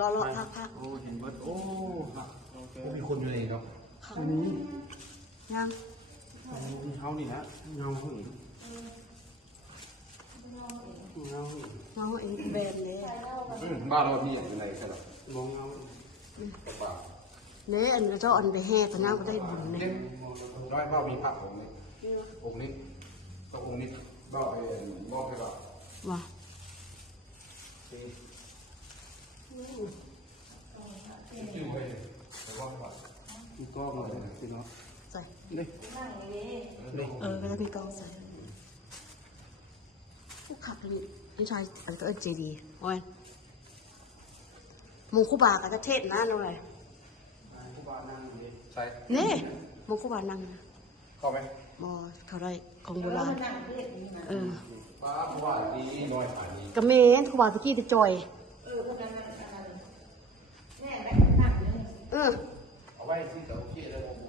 รอพัก โอ้เห็นว่าโอ้โอเค มีคนอยู่เลยเนาะ เขา อันนี้ ยัง มีเขานี่นะเงาเขาอีกเงาอีก น้องเองแบนเลย บ้านเรามีอย่างไรกันหรอ มองเงา ป่า เนี่ยอันเจ้าอันไปแห่พนักก็ได้บุญเลย ร้อยบ้ามีผักองค์นี้องค์นี้ก็องค์นี้บ้าไอ้บ้าไปบ้า ว่า ชื่อไปแต่ว่าบ้า อีกก็มาเลยสิเนาะ ใส่ นี่ ก็จะมีกองใส่ผู้ขับนี่อันชายอันก็เจดีโอ้ยมงคุบากับเทศนะน้องเลย ผู้บ้านนั่งอยู่นี่ ใช่ นี่มงคุบานั่ง เข้าไหม บอเขาได้ของโบราณบ้าผู้ว่าดีน้อยฐานี กระเมนคุบาตะกี้ตะจอยเออ เอาไว้ที่เสาเชี่ยแล้วผม